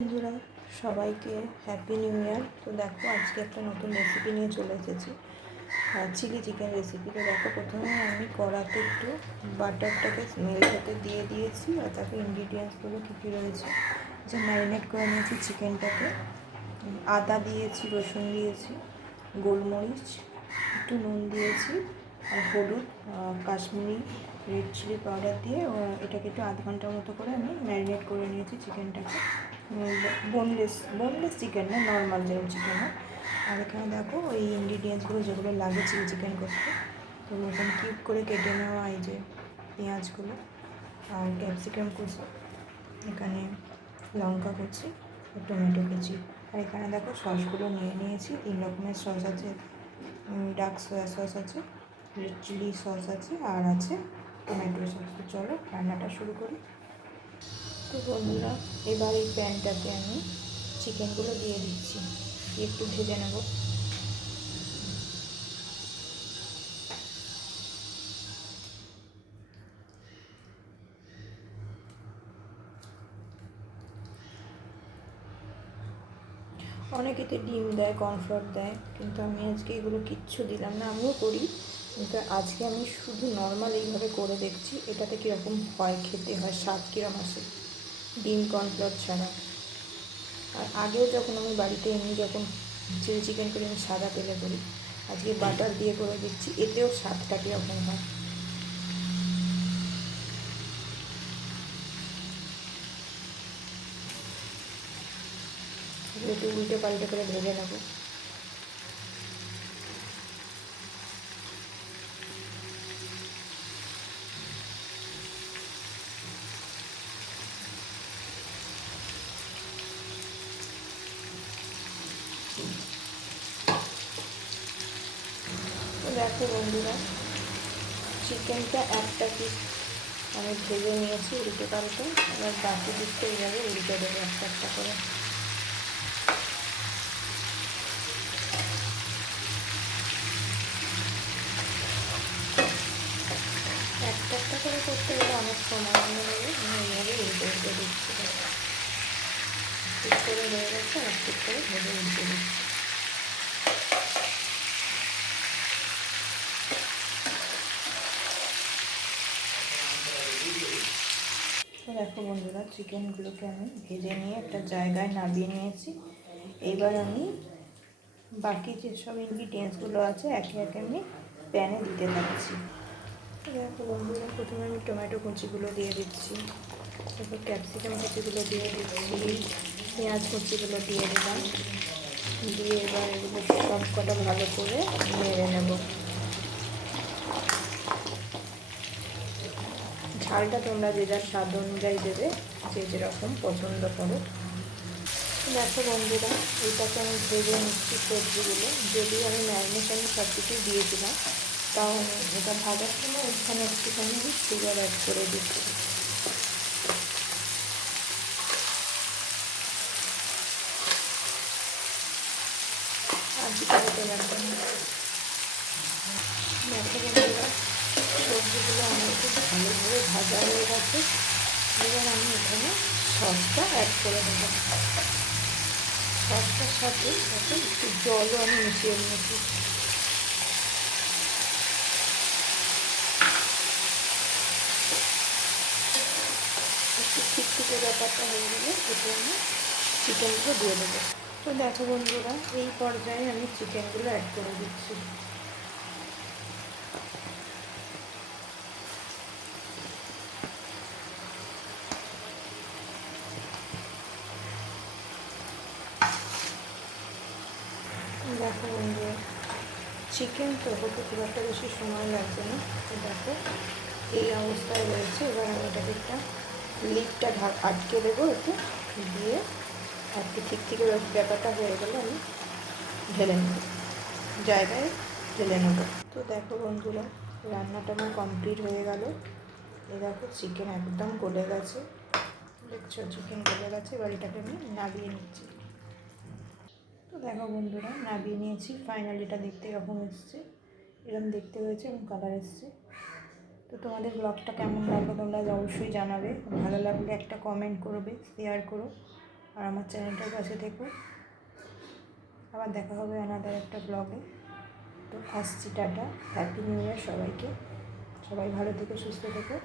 বন্ধুরা সবাইকে happy new year. তো দেখো আজকে একটা নতুন রেসিপি নিয়ে চলে এসেছি, চিলি চিকেন রেসিপি। তো দেখো প্রথমে আমি কড়াতে একটু বাটারটাকে মেল্ট হতে দিয়ে দিয়েছি, আর তাকে ইনগ্রিডিয়েন্টসগুলো কী কী রয়েছে যে ম্যারিনেট করে নিয়েছি চিকেনটাকে। আদা দিয়েছি, রসুন দিয়েছি, গোলমরিচ, একটু নুন দিয়েছি, আর হলুদ, কাশ্মীরি রেড চিলি পাউডার দিয়ে এটাকে একটু আধ ঘন্টার মতো করে আমি ম্যারিনেট করে নিয়েছি চিকেনটাকে। বোনলেস চিকেন না, নর্মাল যেরকম চিকেন হয়। আর এখানে দেখো ওই ইনগ্রিডিয়েন্টসগুলো যেগুলো লাগে চিলি চিকেন করতে, তো ওরকম কিউব করে কেটে নেওয়া এই যে পেঁয়াজগুলো, আর ক্যাপসিকাম কুচি, এখানে লঙ্কা কুচি, টমেটো কুচি। আর এখানে দেখো সসগুলো নিয়ে নিয়েছি, 3 রকমের সস আছে। ডার্ক সয়া সস আছে, রেড চিলি সস আছে, আর আছে টমেটো সস। তো চলো রান্নাটা শুরু করি। তো বন্ধুরা এবার এই প্যানটাতে আমি চিকেনগুলো দিয়ে দিচ্ছি, একটু ভেজে নেব। অনেকেতে ডিম দেয়, কর্নফ্লাওয়ার দেয়, কিন্তু আমি আজকে এগুলো কিচ্ছু দিলাম না। আমিও করি, কিন্তু আজকে আমি শুধু নর্মাল এইভাবে করে দেখছি এটাতে কীরকম হয়, খেতে হয়, স্বাদ কীরকম আসে ডিম কর্নফ্লাওয়ার ছাড়া। আর আগেও যখন আমি বাড়িতে এমনি যখন চিলি চিকেন করে আমি সাদা তেলে করি, আজকে বাটার দিয়ে করে দিচ্ছি, এতেও স্বাদটা কীরকম হয়। একটু উল্টে পাল্টে করে ভেজে নেব। তো দেখো বন্ধুরা, চিকেনটা একটা পিস আমি ভেজে নিয়েছি উল্টে পাল্টে, এবার বাকি পিসটা এইভাবে উল্টে দেবো একটা একটা করে। একটা একটা করে করতে গেলে অনেক সময় নিয়ে নেবে, আমি এইভাবে উল্টে উল্টে দিচ্ছি। ঠিক করে হয়ে গেছে, আর ঠিক করে ভেজে উল্টে দিচ্ছি। তো দেখো বন্ধুরা, চিকেনগুলোকে আমি ভেজে নিয়ে একটা জায়গায় নামিয়ে নিয়েছি। এইবার আমি বাকি যেসব ইনগ্রিডিয়েন্টসগুলো আছে একে একে আমি প্যানে দিতে থাকছি। দেখো বন্ধুরা, প্রথমে আমি টমেটো কুচিগুলো দিয়ে দিচ্ছি, তারপর ক্যাপসিকাম কুচিগুলো দিয়ে দিচ্ছি, পেঁয়াজ কুচিগুলো দিয়ে দিলাম, দিয়ে এবার এগুলো সব কটা ভালো করে নেড়ে নেব। ঝালটা তোমরা যে যার স্বাদ অনুযায়ী দেবে, যে যেরকম পছন্দ করো। দেখো বন্ধুরা, এইটাকে আমি ভেজে নিচ্ছি সবজিগুলো, যদিও আমি ম্যারিনেশনে সব কিছু দিয়েছিলাম, তাও আমি এটা ভাজার সময় এখানে একটুখানি সুগার অ্যাড করে দিচ্ছি। আর কিছু দিতে লাগবে না। দেখো বন্ধুরা, সবজিগুলো আমার খুব ভালোভাবে ভাজা হয়ে গেছে। এবার আমি এখানে সসটা অ্যাড করে দেবো। সসটার সাথে একটু জলও আমি মিশিয়ে নিয়েছি। একটু ঠিকঠিকে ব্যাপারটা হয়ে গেলে এতে আমি চিকেনগুলো দিয়ে দেবো। তো দেখো বন্ধুরা, এই পর্যায়ে আমি চিকেনগুলো অ্যাড করে দিচ্ছি। দেখো বন্ধুরা, চিকেন তো হতে খুব একটা বেশি সময় লাগবে না। তো দেখো এই অবস্থায় রয়েছে। এবার আমি এটাকে একটা লিডটা আটকে দেবো, একটু দিয়ে আর কি ঠিক থেকে ব্যাপারটা হয়ে গেলে আমি ঢেলে নেব, জায়গায় ঢেলে নেব। তো দেখো বন্ধুরা, রান্নাটা আমার কমপ্লিট হয়ে গেল। এই দেখো চিকেন একদম গলে গেছে, দেখছো চিকেন গলে গেছে। এবার এটাকে আমি নামিয়ে নিচ্ছি। তো দেখো বন্ধুরা, নামিয়ে নিয়েছি। ফাইনালি এটা দেখতে এরকম এসছে, এরকম দেখতে হয়েছে এবং কালার এসছে। তো তোমাদের ব্লগটা কেমন লাগলো তোমরা অবশ্যই জানাবে। ভালো লাগলে একটা কমেন্ট করবে, শেয়ার করো, আর আমার চ্যানেলটার কাছে থেকো। আবার দেখা হবে আনাদার একটা ব্লগে। তো আসছি, টাটা, হ্যাপি নিউ ইয়ার সবাইকে। সবাই ভালো থেকো, সুস্থ থেকো।